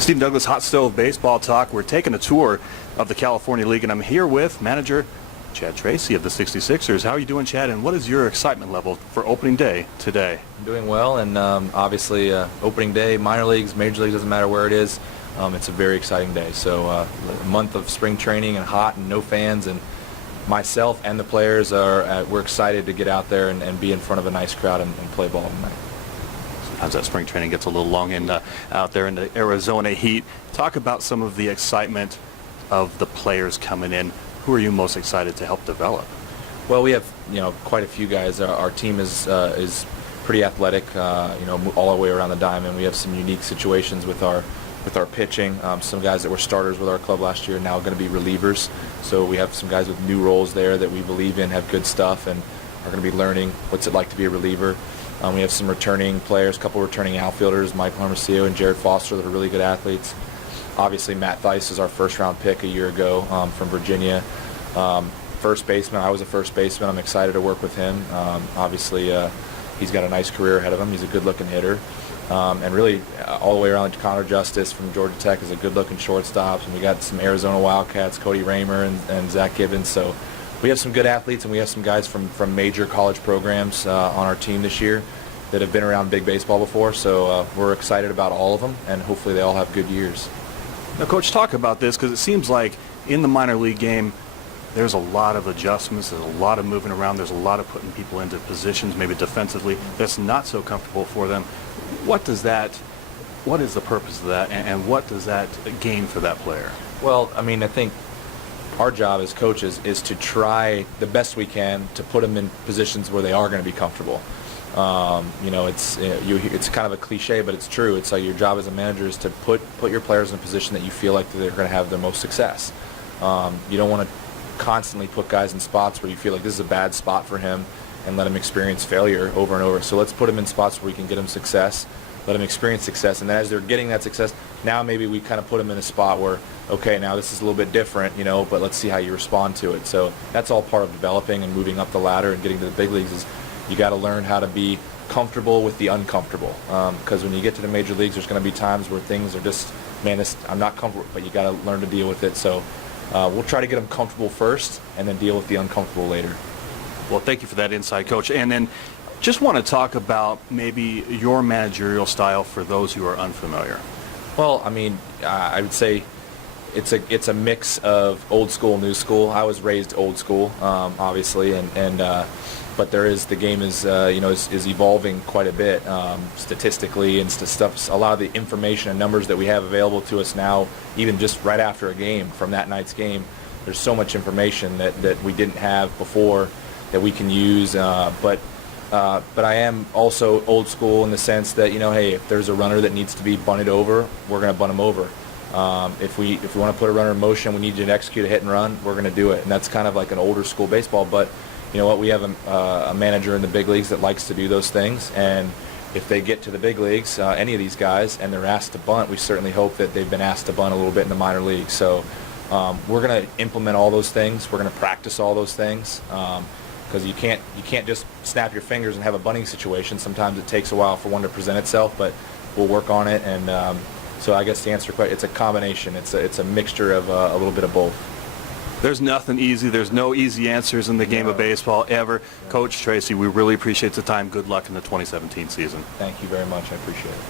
Steve Douglas, Hot Stove Baseball Talk. We're taking a tour of the California League, and I'm here with manager Chad Tracy of the 66ers. How are you doing, Chad, and what is your excitement level for opening day today? I'm doing well, and obviously opening day, minor leagues, major leagues, doesn't matter where it is. It's a very exciting day. So a month of spring training and hot and no fans, and myself and the players we're excited to get out there and be in front of a nice crowd and play ball tonight. Sometimes that spring training gets a little long out there in the Arizona heat. Talk about some of the excitement of the players coming in. Who are you most excited to help develop? Well, we have quite a few guys. Our team is pretty athletic, all the way around the diamond. We have some unique situations with our pitching. Some guys that were starters with our club last year are now going to be relievers. So we have some guys with new roles there that we believe in, have good stuff, and are going to be learning what's it like to be a reliever. We have some returning players, a couple returning outfielders, Mike Hermosillo and Jared Foster, that are really good athletes. Obviously, Matt Theis is our first-round pick a year ago from Virginia. First baseman, I was a first baseman. I'm excited to work with him. Obviously, he's got a nice career ahead of him. He's a good-looking hitter. And really, all the way around, Connor Justice from Georgia Tech is a good-looking shortstop. And we got some Arizona Wildcats, Cody Raymer and Zach Gibbons. So we have some good athletes, and we have some guys from major college programs on our team this year that have been around big baseball before. So we're excited about all of them, and hopefully they all have good years. Now, Coach, talk about this, because it seems like in the minor league game, there's a lot of adjustments, there's a lot of moving around, there's a lot of putting people into positions, maybe defensively, that's not so comfortable for them. What is the purpose of that, and what does that gain for that player? Well, I mean, I think our job as coaches is to try the best we can to put them in positions where they are going to be comfortable. It's kind of a cliche, but it's true. It's like your job as a manager is to put your players in a position that you feel like they're going to have their most success. You don't want to constantly put guys in spots where you feel like this is a bad spot for him and let him experience failure over and over. So let's put him in spots where we can get him success, let him experience success, and then as they're getting that success, now maybe we kind of put him in a spot where, okay, now this is a little bit different, but let's see how you respond to it. So that's all part of developing and moving up the ladder and getting to the big leagues. Is you got to learn how to be comfortable with the uncomfortable, because when you get to the major leagues, there's going to be times where things are just, man, I'm not comfortable, but you got to learn to deal with it. So we'll try to get them comfortable first and then deal with the uncomfortable later. Well, thank you for that insight, Coach. And then just want to talk about maybe your managerial style for those who are unfamiliar. Well, I mean, I would say it's a mix of old school, new school. I was raised old school, obviously, but the game is evolving quite a bit statistically and stuff. A lot of the information and numbers that we have available to us now, even just right after a game from that night's game, there's so much information that we didn't have before that we can use. But I am also old school in the sense that, hey, if there's a runner that needs to be bunted over, we're going to bunt him over. If we want to put a runner in motion, we need you to execute a hit and run, we're going to do it. And that's kind of like an older school baseball. But you know what? We have a manager in the big leagues that likes to do those things. And if they get to the big leagues, any of these guys, and they're asked to bunt, we certainly hope that they've been asked to bunt a little bit in the minor leagues. So we're going to implement all those things. We're going to practice all those things. Because you can't just snap your fingers and have a bunting situation. Sometimes it takes a while for one to present itself, but we'll work on it. And so I guess to answer your question, it's a combination. It's a mixture of a little bit of both. There's nothing easy. There's no easy answers in the game of baseball ever. Coach Tracy, we really appreciate the time. Good luck in the 2017 season. Thank you very much. I appreciate it.